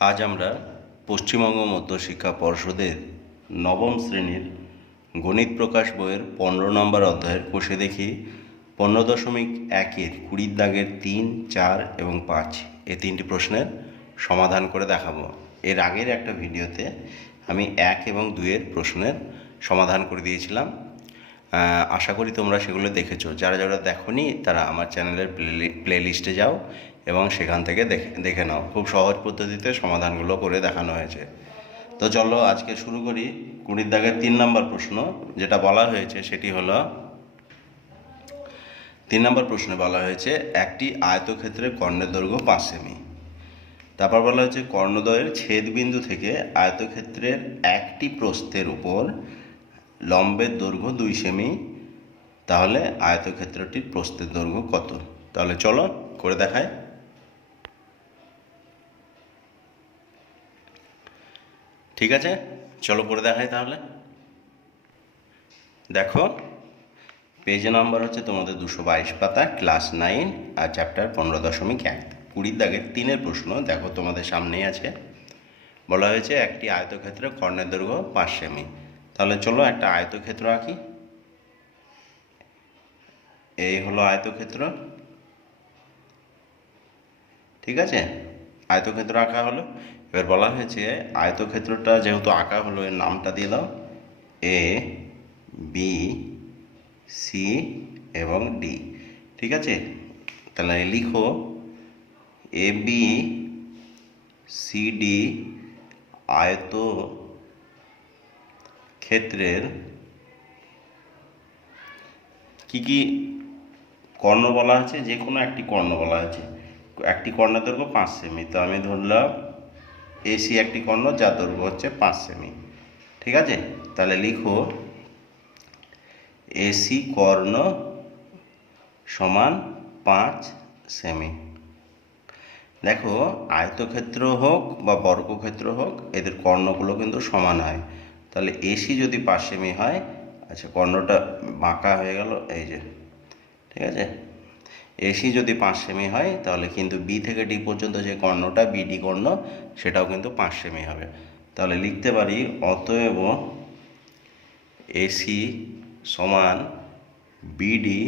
আজ আমরা পশ্চিমবঙ্গ মধ্যশিক্ষা পর্ষদের নবম শ্রেণীর গণিত প্রকাশ বইয়ের 15 নম্বর অধ্যায়ের কোষে দেখি 15.1-এর 20 দাগের 3, 4 এবং 5 এই তিনটি প্রশ্নের সমাধান করে দেখাবো। এর আগের একটা ভিডিওতে আমি 1 এবং 2-এর প্রশ্নের সমাধান করে দিয়েছিলাম। আশা করি তোমরা সেগুলো দেখেছো। যারা যারা দেখোনি তারা আমার চ্যানেলের প্লে লিস্টে যাও এবং সেখান থেকে দেখে নাও। খুব সহজ পদ্ধতিতে সমাধানগুলো করে দেখানো হয়েছে। তো চলো আজকে শুরু করি। 20 দাগের 3 নম্বর প্রশ্ন যেটা বলা হয়েছে সেটি হলো 3 নম্বর প্রশ্নে বলা হয়েছে একটি আয়তক্ষেত্রের কর্ণের দৈর্ঘ্য 5 সেমি। তারপর বলা হয়েছে কর্ণদ্বয়ের ছেদবিন্দু থেকে আয়তক্ষেত্রের একটি প্রস্থের উপর লম্বের দৈর্ঘ্য 2 সেমি। তাহলে আয়তক্ষেত্রটির প্রস্থের দৈর্ঘ্য কত? তাহলে চলো করে দেখাই। ঠিক আছে, চলো করে দেখাই তাহলে। দেখো, পেজ নাম্বার হচ্ছে তোমাদের 222 পাতা, ক্লাস 9 আর চ্যাপ্টার 15.1। 20 দাগের 3-এর প্রশ্ন দেখো তোমাদের সামনেই আছে। বলা হয়েছে একটি আয়তক্ষেত্রের কর্ণের দৈর্ঘ্য 5 সেমি। তাহলে চলো একটা আয়তক্ষেত্র আঁকি। এই হলো আয়তক্ষেত্র। ঠিক আছে, আয়তক্ষেত্র আঁকা হলো। এবার বলা হয়েছে আয়তক্ষেত্রটা যেহেতু আঁকা হলো, এর নামটা দিয়ে দাও এ, বি, সি এবং ডি। ঠিক আছে, তাহলে লিখো এ, বি, সি, ডি আয়ত ক্ষেত্রের কি কি কর্ণ বলা আছে? যে কোনো একটি কর্ণ বলা আছে। একটি কর্ণের দৈর্ঘ্য 5 সেমি। তো আমি ধরলাম এসি একটি কর্ণ যার দৈর্ঘ্য হচ্ছে 5 সেমি। ঠিক আছে, তাহলে লিখো এসি কর্ণ সমান 5 সেমি। দেখো, আয়তক্ষেত্র হোক বা বর্গক্ষেত্র হোক, এদের কর্ণগুলো কিন্তু সমান হয়। তাহলে এসি যদি 5 সেমি হয়, আচ্ছা কর্ণটা বাঁকা হয়ে গেল, এই যে। ঠিক আছে, এসি যদি 5 সেমি হয় তাহলে কিন্তু বি থেকে ডি পর্যন্ত যে কর্ণটা বিডি কর্ণ সেটাও কিন্তু 5 সেমি হবে। তাহলে লিখতে পারি অতএব এসি সমান বিডি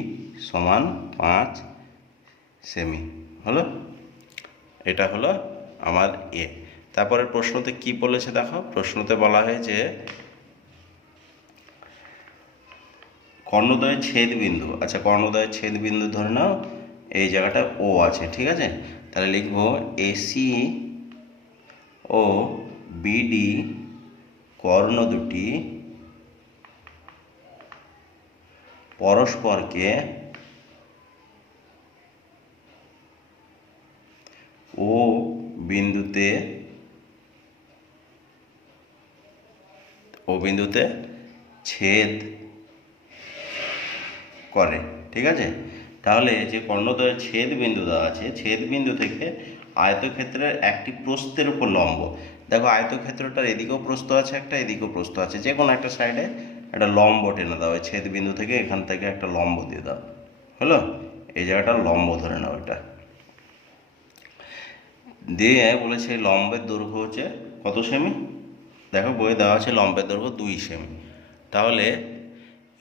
সমান 5 সেমি। হলো, এটা হলো আমার এ। তারপরে প্রশ্নতে কি বলেছে দেখো। প্রশ্নতে বলা হয়েছে কর্ণদ্বয়ের ছেদ বিন্দু। আচ্ছা, কর্ণদ্বয়ের ছেদ বিন্দু ধরে নাও এই জায়গাটা ও আছে। ঠিক আছে, তাহলে লিখবো এসি ও বিডি কর্ণ দুটি পরস্পরকে ও বিন্দুতে ছেদ করে। ঠিক আছে, তাহলে যে কর্ণদ্বয়ের ছেদ বিন্দু দেওয়া আছে, ছেদ বিন্দু থেকে আয়তক্ষেত্রের একটি প্রস্থের উপর লম্ব। দেখো, আয়তক্ষেত্রটার এদিকেও প্রস্থ আছে একটা, এদিকেও প্রস্থ আছে। যে কোনো একটা সাইডে একটা লম্ব টেনে দাও। ছেদ বিন্দু থেকে এখান থেকে একটা লম্ব দিয়ে দাও। হলো, এই জায়গাটা লম্ব ধরে নাও। এটা দিয়ে বলেছে লম্বের দৈর্ঘ্য হচ্ছে কত সেমি? দেখো, বইয়ে দেওয়া আছে লম্বের দৈর্ঘ্য 2 সেমি। তাহলে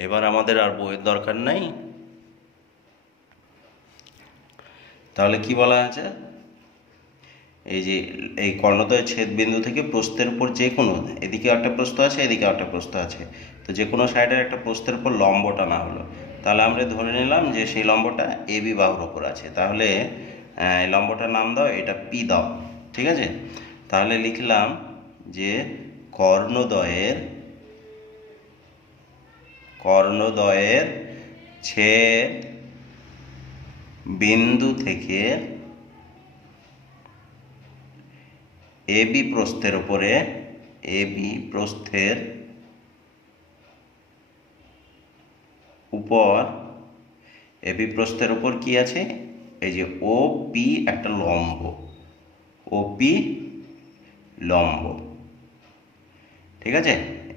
এবার আমাদের আর বইয়ের দরকার নাই। তাহলে কি বলা আছে, এই যে এই কর্ণদ্বয় ছেদ বিন্দু থেকে প্রস্থের উপর যে কোনো, এদিকে একটা প্রস্থ আছে, এদিকে একটা প্রস্থ আছে, তো যে কোনো সাইডের একটা প্রস্থের উপর লম্ব টানা হলো। তাহলে আমরা ধরে নিলাম যে সেই লম্বটা এ বি বাহুর উপর আছে। তাহলে এই লম্বটার নাম দাও, এটা পি দাও। ঠিক আছে, তাহলে লিখলাম যে কর্ণদ্বয়ের ছেদ বিন্দু থেকে এবি প্রস্থের উপরে, এবি প্রস্থের উপর, এবি প্রস্থের উপর কি আছে? এই যে ও পি একটা লম্ব, ও পি লম্ব। ঠিক আছে,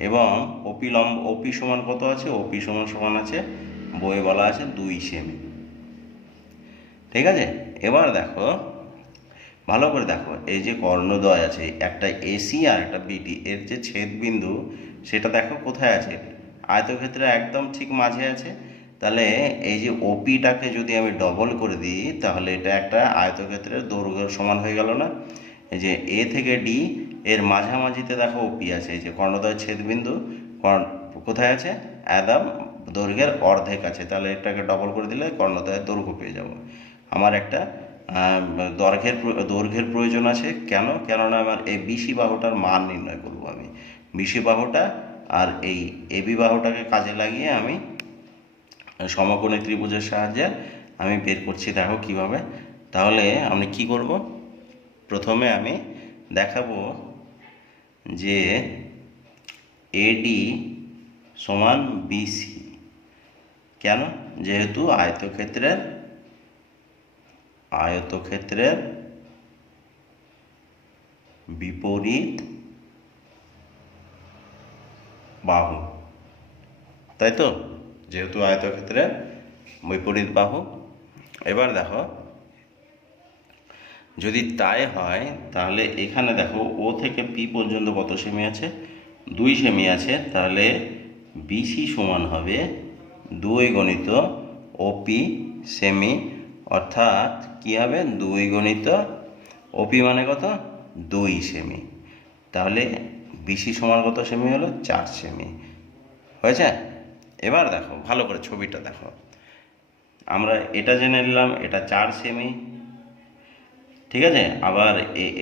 এবং ওপি লম্ব, ওপি সমান কত আছে? ওপি সমান আছে, বইয়ে বলা আছে 2 সেমি। ঠিক আছে, এবার দেখো ভালো করে দেখো, এই যে কর্ণদ্বয় আছে, একটা এসি আর একটা বিডি, এর যে ছেদ বিন্দু সেটা দেখো কোথায় আছে, আয়তক্ষেত্রে একদম ঠিক মাঝে আছে। তাহলে এই যে ওপিটাকে যদি আমি ডবল করে দিই, তাহলে এটা একটা আয়তক্ষেত্রের দৈর্ঘ্য সমান হয়ে গেল না? এই যে এ থেকে ডি এর মাঝামাঝিতে দেখো ওপি আছে, এই যে কর্ণদ্বয় ছেদবিন্দু কোথায় আছে, একদম দৈর্ঘ্যের অর্ধেক আছে। তাহলে এটাকে ডবল করে দিলে কর্ণদ্বয়ের দৈর্ঘ্য পেয়ে যাব। আমার একটা দৈর্ঘ্যের প্রয়োজন আছে, কেননা আমার এই বিসি বাহুটার মান নির্ণয় করব আমি। বিসি বাহুটা আর এই এবি বাহুটাকে কাজে লাগিয়ে আমি সমকোণী ত্রিভুজের সাহায্যে আমি বের করছি। দেখো কিভাবে। তাহলে আমি কি করব, প্রথমে আমি দেখাবো যে এডি সমান বিসি। কেন? যেহেতু আয়তক্ষেত্রের বিপরীত বাহু, তাই তো? যেহেতু আয়তক্ষেত্রের বিপরীত বাহু। এবার দেখো, যদি তাই হয় তাহলে এখানে দেখো ও থেকে পি পর্যন্ত কত সেমি আছে, 2 সেমি আছে। তাহলে বিসি সমান হবে 2 গণিত ওপি সেমি, অর্থাৎ কি হবে, 2 গণিত ওপি মানে কত, 2 সেমি। তাহলে বিসি সমান কত সেমি হলো, 4 সেমি হয়েছে। এবার দেখো ভালো করে ছবিটা দেখো, আমরা এটা জেনে নিলাম এটা 4 সেমি, ঠিক আছে। আবার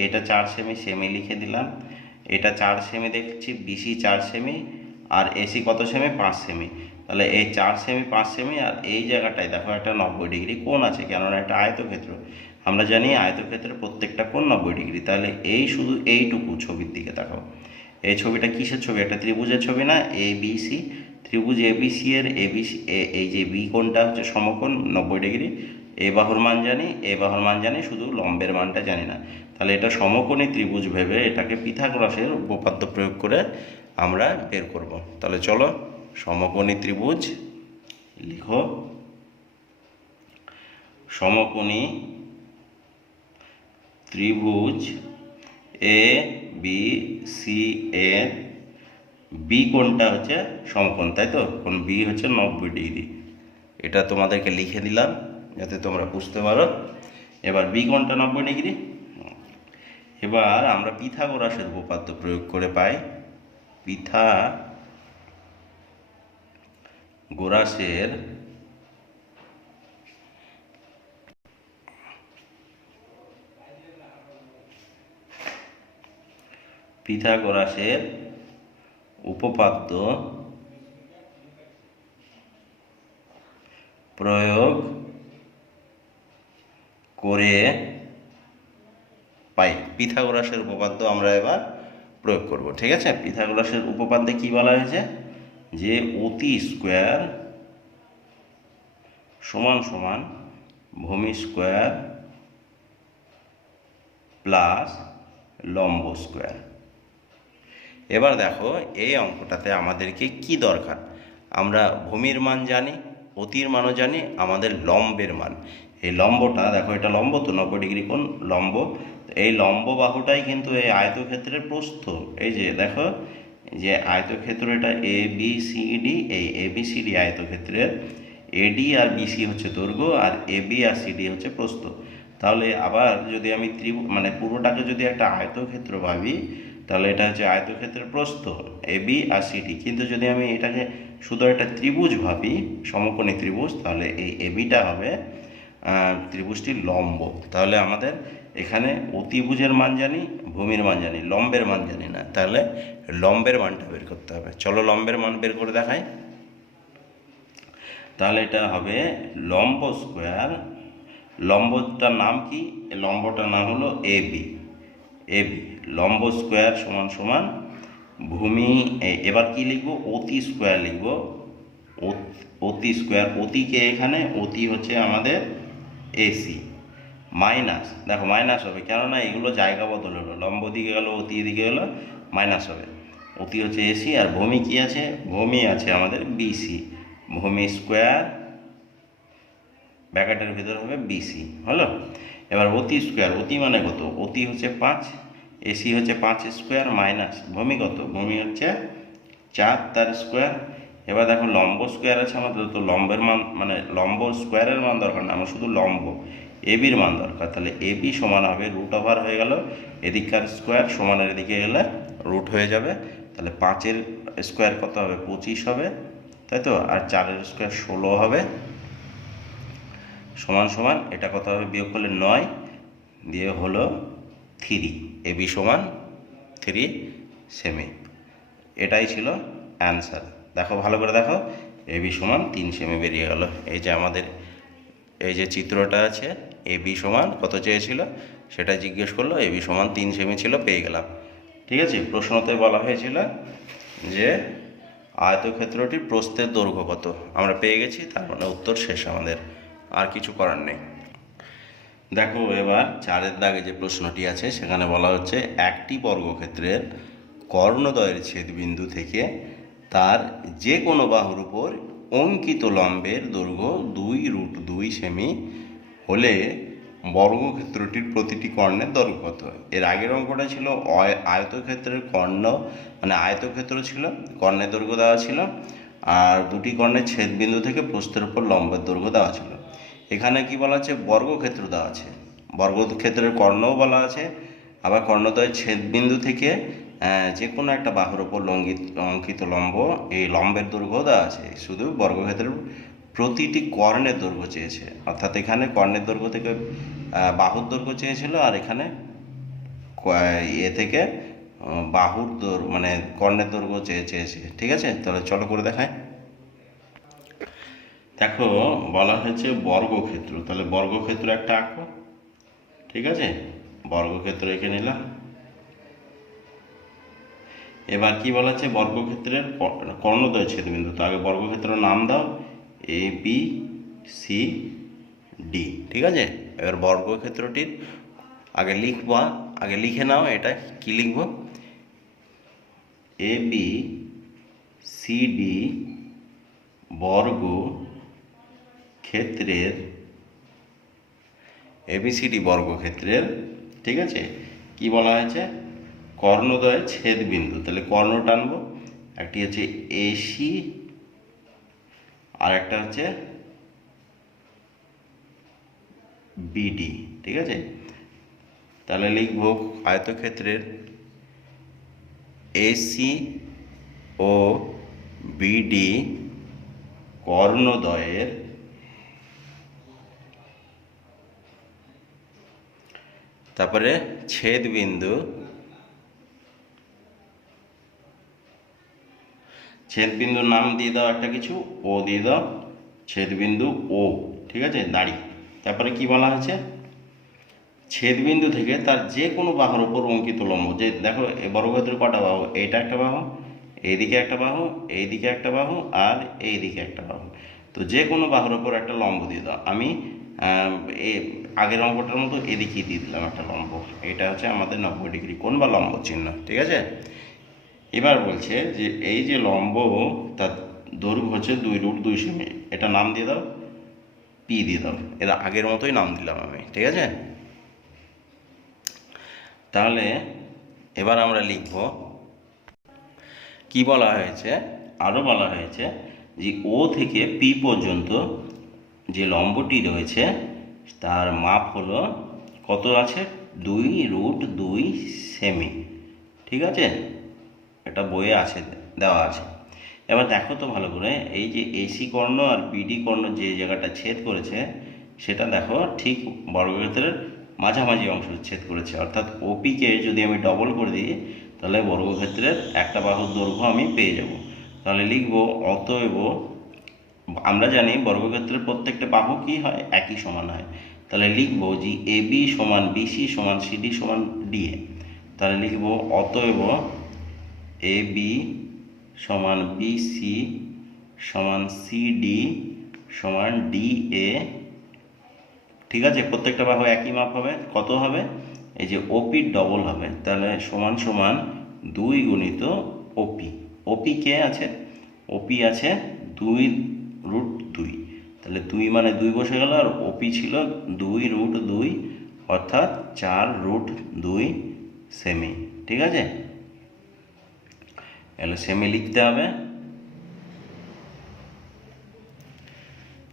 এটা 4 সেমি, সেমি লিখে দিলাম। এটা 4 সেমি দেখছি, বিসি 4 সেমি, আর এসি কত সেমি, 5 সেমি। তাহলে এই 4 সেমি 5 সেমি, আর এই জায়গাটায় দেখো একটা 90 ডিগ্রি কোণ আছে, কেননা এটা আয়তক্ষেত্র। আমরা জানি আয়তক্ষেত্রের প্রত্যেকটা কোণ 90 ডিগ্রি। তাহলে এই শুধু এইটুকু ছবির দিকে তাকাও। এই ছবিটা কিসের ছবি, একটা ত্রিভুজের ছবি না, এবিসি। ত্রিভুজ এবিসি এর এই যে বি কোণটা হচ্ছে সমকোণ 90 ডিগ্রি। এ বাহুর মান জানি, এ বাহুর মান জানি, শুধু লম্বের মানটা জানি না। তাহলে এটা সমকোণী ত্রিভুজ ভেবে এটাকে পিথাগোরাসের উপপাদ্য প্রয়োগ করে আমরা বের করব। তাহলে চলো, সমকোণী ত্রিভুজ লিখো। সমকোণী ত্রিভুজ এ বি সি এর বি কোণটা হচ্ছে সমকোণ, তাই তো? কোণ বি হচ্ছে 90 ডিগ্রি। এটা তোমাদেরকে লিখে দিলাম যাতে তোমরা বুঝতে পারো। এবার বি কোণটা 90 ডিগ্রি। এবার আমরা পিথাগোরাসের উপপাদ্য প্রয়োগ করে পাই, পিথাগোরাসের উপপাদ্য প্রয়োগ করে পাই। পিথাগোরাসের উপপাদ্য আমরা এবার প্রয়োগ করব, ঠিক আছে। পিথাগোরাসের উপপাদ্যে কি বলা হয়েছে, যে অতি স্কোয়ার সমান সমান ভূমি স্কোয়ার প্লাস লম্ব স্কোয়ার। এবার দেখো এই অঙ্কটাতে আমাদেরকে কি দরকার, আমরা ভূমির মান জানি, অতির মানও জানি, আমাদের লম্বের মান। এই লম্বটা দেখো, এটা লম্ব তো, 90 ডিগ্রি কোণ লম্ব। এই লম্ব বাহুটাই কিন্তু এই আয়তক্ষেত্রের প্রস্থ। এই যে দেখো, যে আয়তক্ষেত্র এটা এ বি সি ডি, এই এ বি সি ডি আয়তক্ষেত্রের এডি আর বিসি হচ্ছে দৈর্ঘ্য, আর এবি আর সিডি হচ্ছে প্রস্থ। তাহলে আবার যদি আমি মানে পুরোটাকে যদি একটা আয়তক্ষেত্র ভাবি, তাহলে এটা হচ্ছে আয়তক্ষেত্রের প্রস্থ এবি আর সিডি। কিন্তু যদি আমি এটাকে শুধু একটা ত্রিভুজ ভাবি, সমকোণী ত্রিভুজ, তাহলে এই এবিটা হবে ত্রিভুজটির লম্ব। তাহলে আমাদের এখানে অতিভুজের মান জানি, ভূমির মান জানি, লম্বের মান জানি না। তাহলে লম্বের মানটা বের করতে হবে। চলো লম্বের মান বের করে দেখাই। তাহলে এটা হবে লম্ব স্কোয়ার, লম্বটার নাম কি, লম্বটার নাম হলো এবি। লম্ব স্কোয়ার সমান সমান ভূমি, এবার কি লিখবো, অতি স্কোয়ার লিখবো। অতি স্কোয়ার, অতিকে এখানে, অতি হচ্ছে আমাদের এসি, মাইনাস, দেখো মাইনাস হবে, কেননা এগুলো জায়গা বদল হলো, লম্ব দিকে গেল, অতি দিকে গেলো, মাইনাস হবে। অতি হচ্ছে এসি, আর ভূমি কি আছে, ভূমি আছে আমাদের বিসি। ভূমি স্কোয়ার ব্র্যাকেটের ভিতরে হবে বিসি, হলো। এবার অতি স্কোয়ার, অতি মানে কত? অতি হচ্ছে 5, এসি হচ্ছে 5 স্কোয়ার মাইনাস ভূমি কত? ভূমি হচ্ছে 4 তার স্কোয়ার। এবার দেখো লম্ব স্কোয়ার আছে আমাদের, তো লম্বের মান মানে লম্ব স্কোয়ারের মান দরকার না, আমার শুধু লম্ব এবির মান দরকার। তাহলে এবি সমান হবে রুট ওভার হয়ে গেল, এদিককার স্কোয়ার সমানের এদিকে গেলে রুট হয়ে যাবে। তাহলে 5-এর স্কোয়ার কত হবে? 25 হবে, তাই তো। আর 4-এর স্কোয়ার 16 হবে, সমান সমান এটা কত হবে? বিয়োগ করলে 9 দিয়ে হলো 3, এবি সমান 3 সেমি। এটাই ছিল অ্যান্সার। দেখো ভালো করে দেখো, এবি সমান 3 সেমি বেরিয়ে গেল। এই যে আমাদের এই যে চিত্রটা আছে, এবি সমান কত চেয়েছিল সেটা জিজ্ঞেস করলো, এবি সমান 3 সেমি ছিল, পেয়ে গেলাম। ঠিক আছে, প্রশ্নতে বলা হয়েছিল যে আয়তক্ষেত্রটির প্রস্থের দৈর্ঘ্য কত, আমরা পেয়ে গেছি, তার মানে উত্তর শেষ, আমাদের আর কিছু করার নেই। দেখো এবার 4-এর দাগে যে প্রশ্নটি আছে সেখানে বলা হচ্ছে একটি বর্গক্ষেত্রের কর্ণদ্বয়ের ছেদবিন্দু থেকে তার যে কোনো বাহুর উপর অঙ্কিত লম্বের দৈর্ঘ্য 2√2 সেমি হলে বর্গক্ষেত্রটির প্রতিটি কর্ণের দৈর্ঘ্য কত? এর আগের অঙ্কটা ছিল আয়তক্ষেত্রের কর্ণ, মানে আয়তক্ষেত্র ছিল, কর্ণের দৈর্ঘ্য দেওয়া ছিল, আর দুটি কর্ণের ছেদবিন্দু থেকে প্রস্থের উপর লম্বের দৈর্ঘ্য দেওয়া ছিল। এখানে কি বলা আছে? বর্গক্ষেত্র দেওয়া আছে, বর্গক্ষেত্রের কর্ণও বলা আছে, আবার কর্ণদ্বয়ের ছেদবিন্দু থেকে যে কোনো একটা বাহুর ওপর অঙ্কিত লম্ব, এই লম্বের দৈর্ঘ্য দেওয়া আছে। শুধু বর্গক্ষেত্রের প্রতিটি কর্ণের দৈর্ঘ্য চেয়েছে, অর্থাৎ এখানে কর্ণের দৈর্ঘ্য থেকে বাহুর দৈর্ঘ্য চেয়েছিল, আর এখানে এ থেকে বাহুর দৈর্ঘ্য মানে কর্ণের দৈর্ঘ্য চেয়েছে। ঠিক আছে, তাহলে চলো করে দেখায়। দেখো বলা হয়েছে বর্গক্ষেত্র, তাহলে বর্গক্ষেত্র একটা আঁকো। ঠিক আছে, বর্গক্ষেত্র এঁকে নিলাম। এবার কি বলা হচ্ছে? বর্গক্ষেত্রের কর্ণদ্বয় ছেদবিন্দু। তো আগে বর্গক্ষেত্রের নাম দাও, এ বি সি ডি। ঠিক আছে, এবার বর্গক্ষেত্রটির আগে লিখবো, আগে লিখে নাও এটা কি লিখবো? এ বি সি ডি বর্গ ক্ষেত্রের, এবিসিডি বর্গক্ষেত্রের, ঠিক আছে, কি বলা হয়েছে? কর্ণদ্বয়ের ছেদবিন্দু। তাহলে কর্ণ টানবো, একটি হচ্ছে এসি আর একটা হচ্ছে বিডি। ঠিক আছে, তাহলে লিখব আয়তক্ষেত্রের এসি ও বিডি কর্ণদ্বয়ের তারপরে ছেদবিন্দু, ছেদবিন্দুর নাম দিয়ে দাও একটা কিছু, ও দিয়ে দাও, ছেদবিন্দু ও। ঠিক আছে, দাঁড়ি। তারপরে কি বলা হয়েছে? ছেদবিন্দু থেকে তার যে কোনো বাহুর উপর অঙ্কিত লম্ব, যে দেখো বর্গক্ষেত্রের কটা বাহু? এইটা একটা বাহু, এইদিকে একটা বাহু, এইদিকে একটা বাহু, আর এইদিকে একটা বাহু। তো যে কোনো বাহুর উপর একটা লম্ব দিয়ে দাও। আমি আগের অঙ্কটার মতো এদিকেই দিয়ে দিলাম একটা লম্ব। এটা হচ্ছে আমাদের 90 ডিগ্রি কোণ বা লম্ব চিহ্ন। ঠিক আছে, এবার বলছে যে এই যে লম্ব, তার দৈর্ঘ্য হচ্ছে 2√2 সেমি, এটা নাম দিয়ে দাও পি দিয়ে দাও। এর আগের মতোই নাম দিলাম আমি। ঠিক আছে, তাহলে এবার আমরা লিখব কি বলা হয়েছে। আরও বলা হয়েছে যে ও থেকে পি পর্যন্ত যে লম্বটি রয়েছে তার মাপ হলো কত আছে? 2√2 সেমি। ঠিক আছে, এটা বইয়ে আছে, দেওয়া আছে। এবার দেখো তো ভালো করে, এই যে এসি কর্ণ আর বিডি কর্ণ যে জায়গাটা ছেদ করেছে সেটা দেখো ঠিক বর্গক্ষেত্রের মাঝামাঝি অংশ ছেদ করেছে, অর্থাৎ ওপিকে যদি আমি ডবল করে দিই তাহলে বর্গক্ষেত্রের একটা বাহুর দৈর্ঘ্য আমি পেয়ে যাব। তাহলে লিখব অতএব, আমরা জানি বর্গক্ষেত্রের প্রত্যেকটা বাহু কি হয়? একই সমান হয়। তাহলে লিখব যে এ বি সমান বিসি সমান সিডি সমান ডিএ। তাহলে লিখব অতএব এ বি সমান বিসি সমান সিডি সমান ডিএ। ঠিক আছে, প্রত্যেকটা বাহু একই মাপ হবে। কত হবে? এই যে ওপি ডবল হবে, তাহলে সমান সমান 2 গুণিত ওপি। ওপি কে আছে? ওপি আছে 2√2, তাহলে 2 মানে 2 বসে গেল, আর ওপি ছিল 2√2 অর্থাৎ 4√2 সেমি। ঠিক আছে, এগুলো সেমি লিখতে হবে।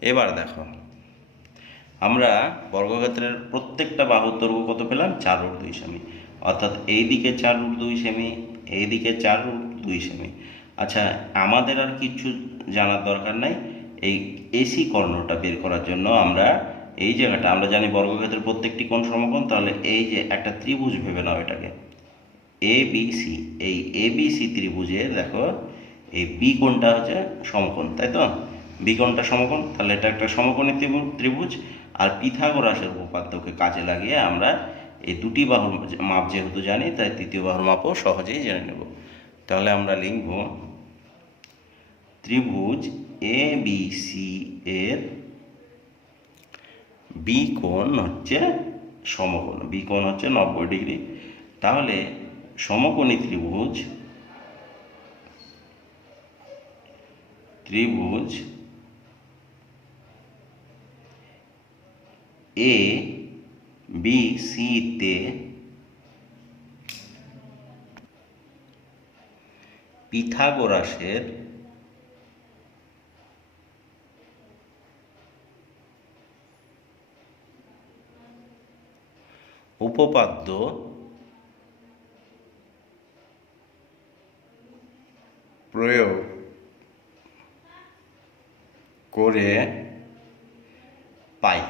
এবার দেখো, আমরা বর্গক্ষেত্রের প্রত্যেকটা বাহুর দৈর্ঘ্য কত পেলাম? 4√2 সেমি। অর্থাৎ এই দিকে 4√2 সেমি, এই দিকে 4√2 সেমি। আচ্ছা, আমাদের আর কিছু জানার দরকার নাই। এই এসি কর্ণটা বের করার জন্য আমরা এই জায়গাটা, আমরা জানি বর্গক্ষেত্রের প্রত্যেকটি কোণ সমকোণ। তাহলে এই যে একটা ত্রিভুজ ভেবে নাও এটাকে, ABC। এই ABC ত্রিভুজের দেখো এই বি কোণটা হচ্ছে সমকোণ, তাই তো? বি কোণটা সমকোণ, তাহলে এটা একটা সমকোণী ত্রিভুজ। আর পিথাগোরাসের উপপাদ্যকে কাজে লাগিয়ে আমরা এই দুটি বাহুর মাপ যেহেতু জানি, তাই তৃতীয় বাহুর মাপও সহজেই জেনে নেব। তাহলে আমরা লিখব ত্রিভুজ ABC এর বি কোণ হচ্ছে সমকোণ, বি কোণ হচ্ছে 90 ডিগ্রি। তাহলে সমকোণী ত্রিভুজ ABC তে পিথাগোরাসের উপপাদ্য প্রয়োগ করে পাই।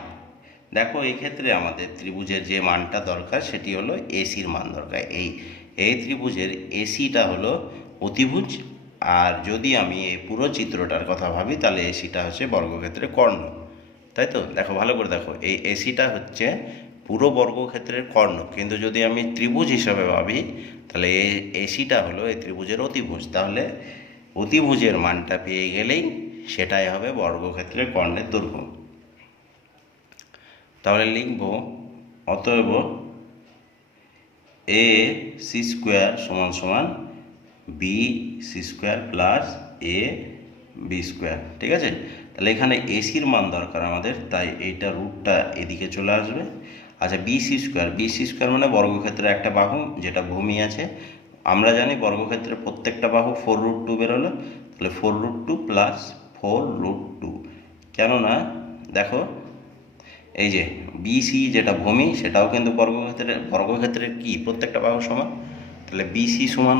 দেখো, এই ক্ষেত্রে আমাদের ত্রিভুজের যে মানটা দরকার সেটি হলো এসির মান দরকার। এই ত্রিভুজের এসিটা হলো অতিভুজ। আর যদি আমি এই পুরো চিত্রটার কথা ভাবি, তাহলে এসিটা হচ্ছে বর্গক্ষেত্রের কর্ণ, তাই তো? দেখো, ভালো করে দেখো, এই এসিটা হচ্ছে পুরো বর্গক্ষেত্রের কর্ণ। কিন্তু যদি আমি ত্রিভুজ হিসাবে ভাবি, তাহলে এসিটা হলো এই ত্রিভুজের অতিভুজ। তাহলে অতিভুজের মানটা পেয়ে গেলেই সেটাই হবে বর্গক্ষেত্রের কর্ণের দৈর্ঘ্য। তাহলে লিখব অতএব AC² = BC² প্লাস AB²। ঠিক আছে, তাহলে এখানে এসির মান দরকার আমাদের, তাই এইটা রুটটা এদিকে চলে আসবে। আচ্ছা, BC² মানে বর্গক্ষেত্রের একটা বাহু যেটা ভূমি আছে। আমরা জানি বর্গক্ষেত্রের প্রত্যেকটা বাহু 4√2 বেরোলো, তাহলে 4√2 প্লাস 4√2। কেননা দেখো, এই যে বিসি যেটা ভূমি, সেটাও কিন্তু বর্গক্ষেত্রের কি প্রত্যেকটা বাহু সমান। তাহলে বিসি সমান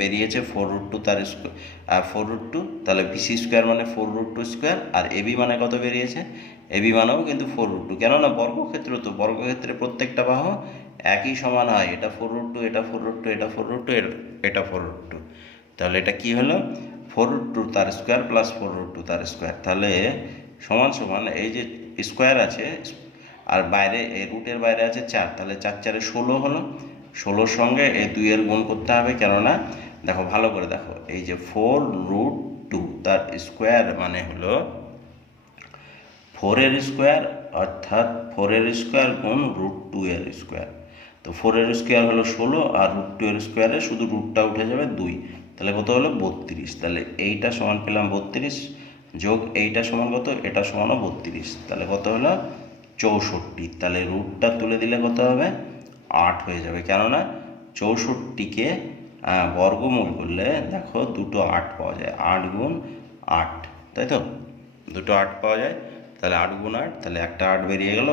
বেরিয়েছে 4√2 তার 4√2। তাহলে BC² মানে 4√2²। আর এবি মানে কত বেরিয়েছে? এবি মানেও কিন্তু 4√2। কেননা বর্গক্ষেত্র তো, বর্গক্ষেত্রে প্রত্যেকটা বাহু একই সমান হয়। এটা 4√2, এটা 4√2, এটা 4√2, এটা 4√2। তাহলে এটা কি হলো? 4√2 তার স্কোয়ার প্লাস 4√2 তার স্কোয়ার। তাহলে সমান এই যে স্কোয়ার আছে, আর বাইরে এই রুটের বাইরে আছে 4, তাহলে 4 4 16 হলো। 16-র সঙ্গে এই 2-এর গুণ করতে হবে। কেননা দেখো, ভালো করে দেখো, এই যে 4√2 তার স্কোয়ার মানে হলো 4-এর স্কোয়ার, অর্থাৎ 4-এর স্কোয়ার গুণ √2-এর স্কোয়ার। তো 4-এর স্কোয়ার হলো 16, আর √2-এর স্কোয়ারে শুধু রুটটা উঠে যাবে 2। তাহলে কত হলো? 32। তাহলে এইটা সমান পেলাম 32, যোগ এইটা সমান কত? এটা সমানও 32। তাহলে কত হলো? 64। তাহলে রুটটা তুলে দিলে কত হবে? 8 হয়ে যাবে। কেননা 64কে বর্গমূল করলে দেখো দুটো 8 পাওয়া যায়। 8 গুণ 8, তাই তো? দুটো 8 পাওয়া যায়। তাহলে 8 গুণ 8, তাহলে একটা 8 বেরিয়ে গেল,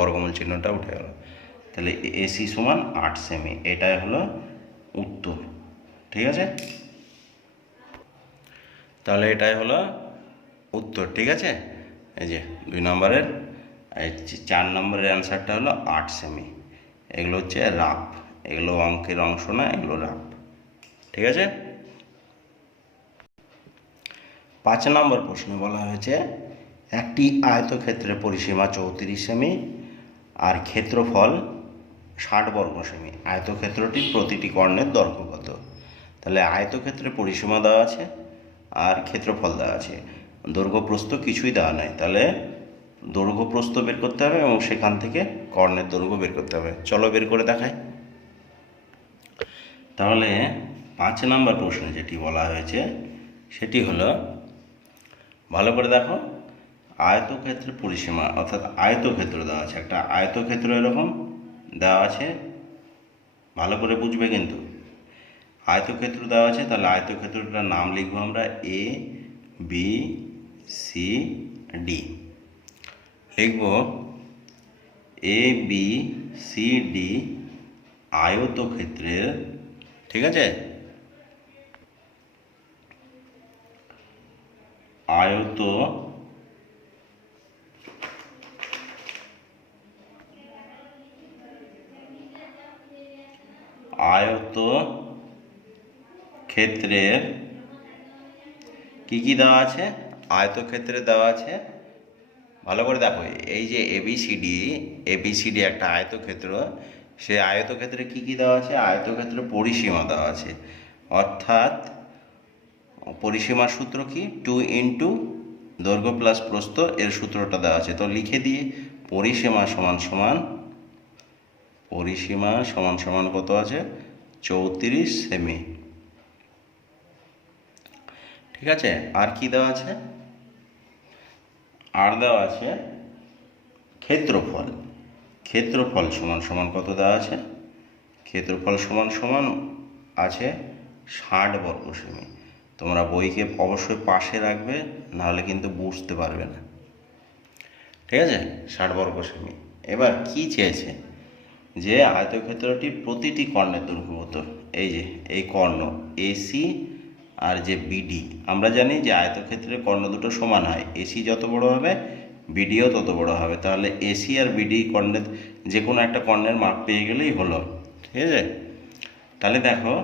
বর্গমূল চিহ্নটা উঠে গেল। তাহলে AC সমান 8 সেমি। এটাই হলো উত্তর। ঠিক আছে, তাহলে এটাই হলো উত্তর। ঠিক আছে, এই যে 2 নম্বরের, 4 নম্বরের অ্যান্সারটা হলো 8 সেমি। এগুলো হচ্ছে রাফ, এগুলো অঙ্কের অংশ না, এগুলো রাফ। ঠিক আছে, 5 নম্বর প্রশ্নে বলা হয়েছে একটি আয়তক্ষেত্রের পরিসীমা 34 সেমি আর ক্ষেত্রফল 60 বর্গ সেমি। আয়তক্ষেত্রটির প্রতিটি কর্ণের দৈর্ঘ্য কত? তাহলে আয়তক্ষেত্রের পরিসীমা দেওয়া আছে আর ক্ষেত্রফল দেওয়া আছে, দৈর্ঘ্য প্রস্থ কিছুই দেওয়া নাই। তাহলে দৈর্ঘ্য প্রস্থ বের করতে হবে এবং সেখান থেকে কর্ণের দৈর্ঘ্য বের করতে হবে। চলো বের করে দেখাই। তাহলে 5 নম্বর প্রশ্নে যেটি বলা হয়েছে সেটি হলো, ভালো করে দেখো, আয়তক্ষেত্রের পরিসীমা অর্থাৎ আয়তক্ষেত্র দেওয়া আছে, একটা আয়তক্ষেত্র এরকম দেওয়া আছে, ভালো করে বুঝবে কিন্তু। আয়তক্ষেত্র দেওয়া আছে, তাহলে আয়তক্ষেত্রটার নাম লিখবো আমরা এ বি সি ডি। লিখব এ বি সি ডি আয়তক্ষেত্রের, ঠিক আছে, আয়তক্ষেত্রের কি দেওয়া আছে? আয়তক্ষেত্রে দেওয়া আছে, ভালো করে দেখো, এই যে এবিসিডি একটা আয়তক্ষেত্র, সেই আয়তক্ষেত্রে কি দেওয়া আছে? আয়তক্ষেত্রে পরিসীমা দেওয়া আছে, অর্থাৎ পরিসীমার সূত্র কি? 2 ইন্টু দৈর্ঘ্য প্লাস প্রস্থ, এর সূত্রটা দেওয়া আছে। তো লিখে দিয়ে পরিসীমা সমান কত আছে? 34 সেমি। ঠিক আছে, আর কি দেওয়া আছে? আর দেওয়া আছে ক্ষেত্রফল সমান কত দেওয়া আছে? ক্ষেত্রফল সমান আছে 60 বর্গ সেমি। তোমরা বইকে অবশ্যই পাশে রাখবে, নাহলে কিন্তু বুঝতে পারবে না। ঠিক আছে, 60 বর্গ সেমি। এবার কি চেয়েছে? যে আয়তক্ষেত্রটির প্রতিটি কর্ণের দৈর্ঘ্য কত? এই যে এই কর্ণ এসি আর যে বিডি, আমরা জানি যে আয়তক্ষেত্রের কর্ণ দুটো সমান হয়, এসি যত বড় হবে বিডিও তত বড় হবে। তাহলে এসি আর বিডি কর্ণের যে কোনো একটা কর্ণের মাপ পেয়ে গেলেই হলো। ঠিক আছে, তাহলে দেখো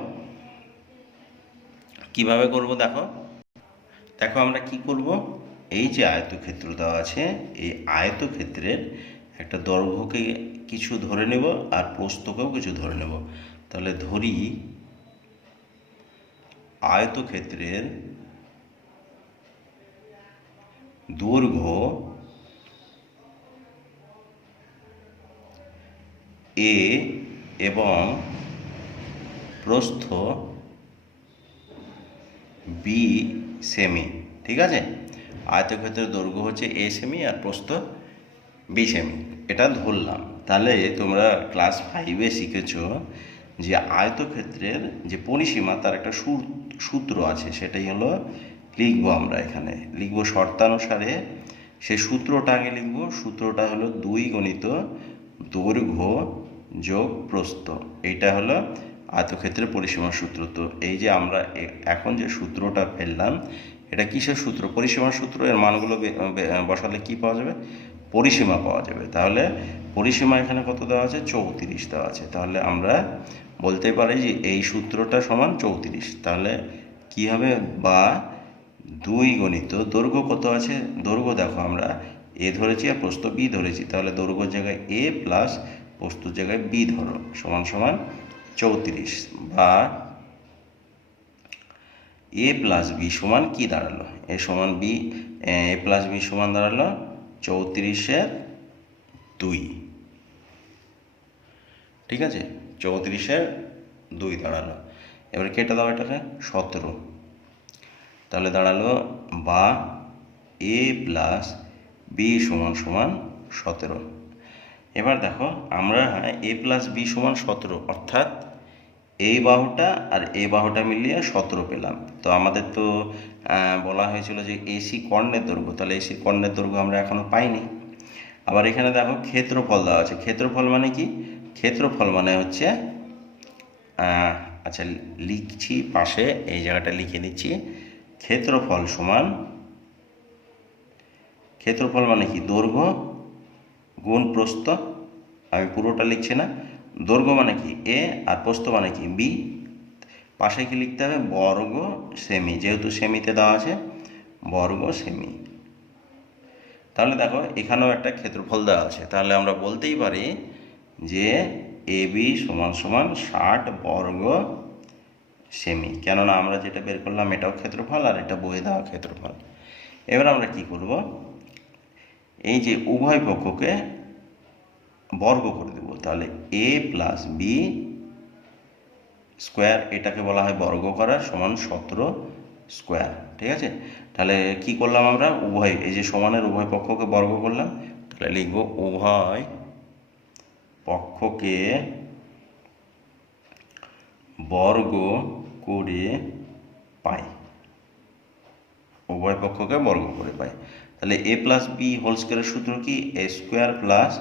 কিভাবে করব। দেখো আমরা কি করব, এই যে আয়তক্ষেত্র দেওয়া আছে, এই আয়তক্ষেত্রের একটা দৈর্ঘ্যকে কিছু ধরে নেব আর প্রস্থকেও কিছু ধরে নেব। তাহলে ধরি আয়তক্ষেত্রের দৈর্ঘ্য এ এবং প্রস্থ বি সেমি। ঠিক আছে, আয়তক্ষেত্রের দৈর্ঘ্য হচ্ছে এ সেমি আর প্রস্থ বি সেমি, এটা ধরলাম। তাহলে তোমরা ক্লাস 5-এ শিখেছ যে আয়তক্ষেত্রের যে পরিসীমা তার একটা সূত্র আছে, সেটাই হলো লিখবো আমরা এখানে। লিখবো শর্তানুসারে, সেই সূত্রটা আগে লিখবো। সূত্রটা হলো 2 গুণিত দৈর্ঘ্য যোগ প্রস্থ, এইটা হলো আয়তক্ষেত্রের পরিসীমার সূত্র। তো এই যে আমরা এখন যে সূত্রটা ফেললাম, এটা কিসের সূত্র? পরিসীমার সূত্র। এর মানগুলো বসালে কি পাওয়া যাবে? পরিসীমা পাওয়া যাবে। তাহলে পরিসীমা এখানে কত দেওয়া আছে? 34 দেওয়া আছে। তাহলে আমরা বলতে পারি যে এই সূত্রটা সমান 34। তাহলে কি হবে? বা 2 গুণিত দৈর্ঘ্য কত আছে? দৈর্ঘ্য দেখো আমরা এ ধরেছি আর প্রস্থ বি ধরেছি, তাহলে দৈর্ঘ্যের জায়গায় এ প্লাস প্রস্থর জায়গায় বি ধরো, সমান 34। বা এ প্লাস বি সমান কি দাঁড়ালো? এ সমান বি, এ প্লাস বি সমান দাঁড়ালো 34/2। ঠিক আছে, 34/2 দাঁড়ালো। এবার কেটে দাও এটাকে, 17। তাহলে দাঁড়ালো বা এ প্লাস বি সমান 17। এবার দেখো আমরা এ প্লাস বি সমান 17, অর্থাৎ এই বাহুটা আর এই বাহুটা মিলিয়ে 17 পেলাম। তো আমাদের তো বলা হয়েছিল যে এসি কর্ণের দৈর্ঘ্য, তাহলে এসি কর্ণের দৈর্ঘ্য আমরা এখনো পাইনি। আবার এখানে দেখো ক্ষেত্রফল দেওয়া আছে। ক্ষেত্রফল মানে কি? ক্ষেত্রফল মানে হচ্ছে, আচ্ছা লিখছি পাশে, এই জায়গাটা লিখে দিচ্ছি। ক্ষেত্রফল মানে কি? দৈর্ঘ্য গুণ প্রস্থ। আমি পুরোটা লিখছি না। দৈর্ঘ্য মানে কি? এ, আর প্রস্থ মানে কি? বি। পাশে কি লিখতে হবে? বর্গ সেমি, যেহেতু সেমিতে দেওয়া আছে, বর্গ সেমি। তাহলে দেখো এখানেও একটা ক্ষেত্রফল দেওয়া আছে। তাহলে আমরা বলতেই পারি যে এ বি সমান 60 বর্গ সেমি, কেননা আমরা যেটা বের করলাম এটাও ক্ষেত্রফল আর এটা বইয়ে দেওয়া ক্ষেত্রফল। এবার আমরা কি করব? এই যে উভয় পক্ষকে বর্গ করে দেব। তাহলে এ প্লাস বি স্কোয়ার, এটাকে বলা হয় বর্গ করা, সমান 17 স্কোয়ার। ঠিক আছে, তাহলে কি করলাম আমরা, উভয় এই যে সমানের উভয় পক্ষকে বর্গ করলাম, তাহলে লিখব উভয় পক্ষকে বর্গ করে পাই, উভয় পক্ষকে বর্গ করে পাই। তাহলে a প্লাস বি হোল স্কোয়ারের সূত্র কি, A square plus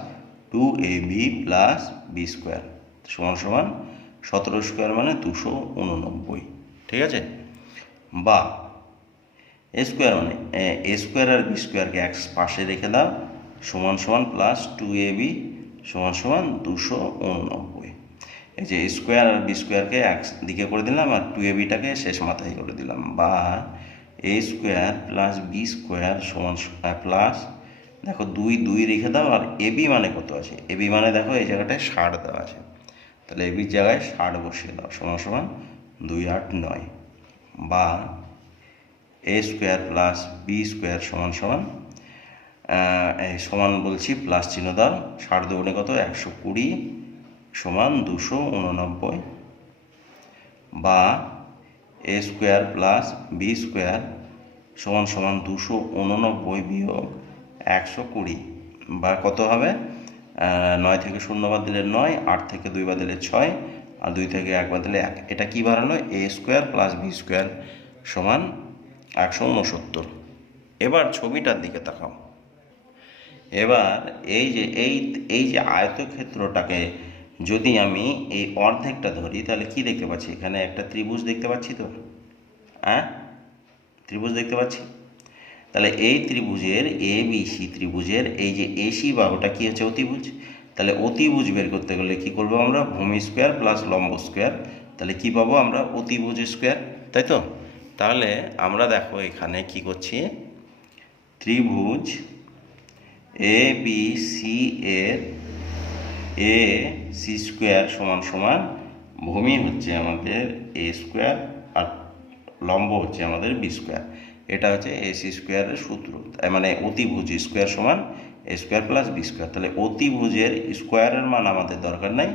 2ab plus B square সমান সমান 17 স্কোয়ার মানে 289। ঠিক আছে, বা এ স্কোয়ার মানে এ স্কোয়ার আর বি স্কোয়ারকে এক পাশে রেখে দাও, সমান সমান প্লাস 2ab সমান সমান 289। এই যে স্কোয়ার আর বি স্কোয়ারকে এক দিকে করে দিলাম আর 2abটাকে শেষ মাথায় করে দিলাম, বা এ স্কোয়ার প্লাস বি স্কোয়ার সমান প্লাস, দেখো 2 রেখে দাও আর এবি মানে কত আছে, এবি মানে দেখো এই জায়গাটায় 60 দেওয়া আছে, তাহলে এবির জায়গায় 60 বসিয়ে দাও, সমান সমান 289। বা এ স্কোয়ার প্লাস বি স্কোয়ার সমান সমান সমান বলছি প্লাস চিহ্ন দাও, 60 দুগুণে কত 120 সমান 289। বা এ স্কোয়ার প্লাস বি স্কোয়ার সমান সমান 289 বিয়োগ 120, বা কত হবে 9 থেকে 0 বাদ দিলে 9, 8 থেকে 2 বাদ দিলে 6, আর 2 থেকে 1 বাদ দিলে 1। এটা কি বাড়ালো, এ স্কোয়ার প্লাস বি স্কোয়ার সমান 169। এবার ছবিটার দিকে তাকাও। এবার এই যে আয়তক্ষেত্রটাকে যদি আমি এই অর্ধেকটা ধরি, তাহলে কি দেখতে পাচ্ছি, এখানে একটা ত্রিভুজ দেখতে পাচ্ছি তো, হ্যাঁ ত্রিভুজ দেখতে পাচ্ছি। তাহলে এই ত্রিভুজের এ বি সি ত্রিভুজের এই যে এসি বাহুটা কি হচ্ছে, অতিভুজ। তাহলে অতিভুজ বের করতে গেলে কি করবো আমরা, ভূমি স্কোয়ার প্লাস লম্ব স্কোয়ার, তাহলে কি পাবো আমরা, অতিভুজ স্কোয়ার, তাই তো। তাহলে আমরা দেখো এখানে কি করছি, ত্রিভুজ এ বি সি এর এ সি স্কোয়ার সমান সমান ভূমি হচ্ছে আমাদের এ স্কোয়ার আর লম্ব হচ্ছে আমাদের বি স্কোয়ার। এটা হচ্ছে এ সি স্কোয়ারের সূত্র, তাই মানে অতিভুজ স্কোয়ার সমান এ স্কোয়ার প্লাস বি স্কোয়ার। তাহলে অতিভুজের স্কোয়ারের মান আমাদের দরকার নাই,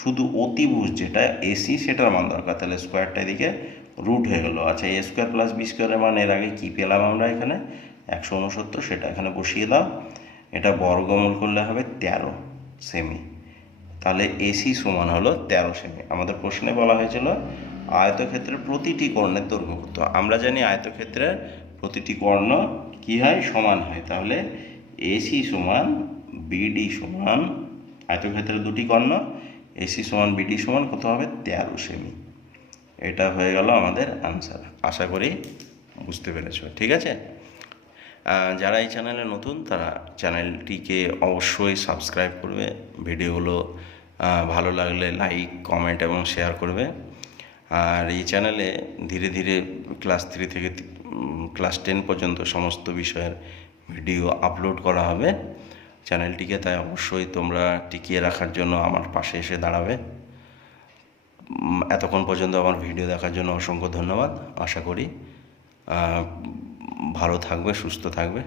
শুধু অতিভুজ যেটা এসি সেটার মান দরকার। তাহলে স্কোয়ারটা এদিকে রুট হয়ে গেল। আচ্ছা, এ স্কোয়ার প্লাস বি স্কোয়ারের মান এর আগে কী পেলাম আমরা, এখানে 169, সেটা এখানে বসিয়ে দাও। এটা বর্গমূল করলে হবে 13 সেমি। তাহলে এসি সমান হলো 13 সেমি। আমাদের প্রশ্নে বলা হয়েছিল আয়তক্ষেত্রের প্রতিটি কর্ণের দৈর্ঘ্য কত। আমরা জানি আয়তক্ষেত্রের প্রতিটি কর্ণ কি হয়, সমান হয়। তাহলে এসি সমান বিডি সমান, আয়তক্ষেত্রের দুটি কর্ণ এসি সমান বিডি সমান কত হবে, 13 সেমি। এটা হয়ে গেল আমাদের আনসার। আশা করি বুঝতে পেরেছো। ঠিক আছে, যারা এই চ্যানেলে নতুন তারা চ্যানেলটিকে অবশ্যই সাবস্ক্রাইব করবে, ভিডিওগুলো ভালো লাগলে লাইক কমেন্ট এবং শেয়ার করবে। আর এই চ্যানেলে ধীরে ধীরে ক্লাস 3 থেকে ক্লাস 10 পর্যন্ত সমস্ত বিষয়ের ভিডিও আপলোড করা হবে চ্যানেলটিকে, তাই অবশ্যই তোমরা টিকিয়ে রাখার জন্য আমার পাশে এসে দাঁড়াবে। এতক্ষণ পর্যন্ত আমার ভিডিও দেখার জন্য অসংখ্য ধন্যবাদ। আশা করি ভালো থাকবে, সুস্থ থাকবে।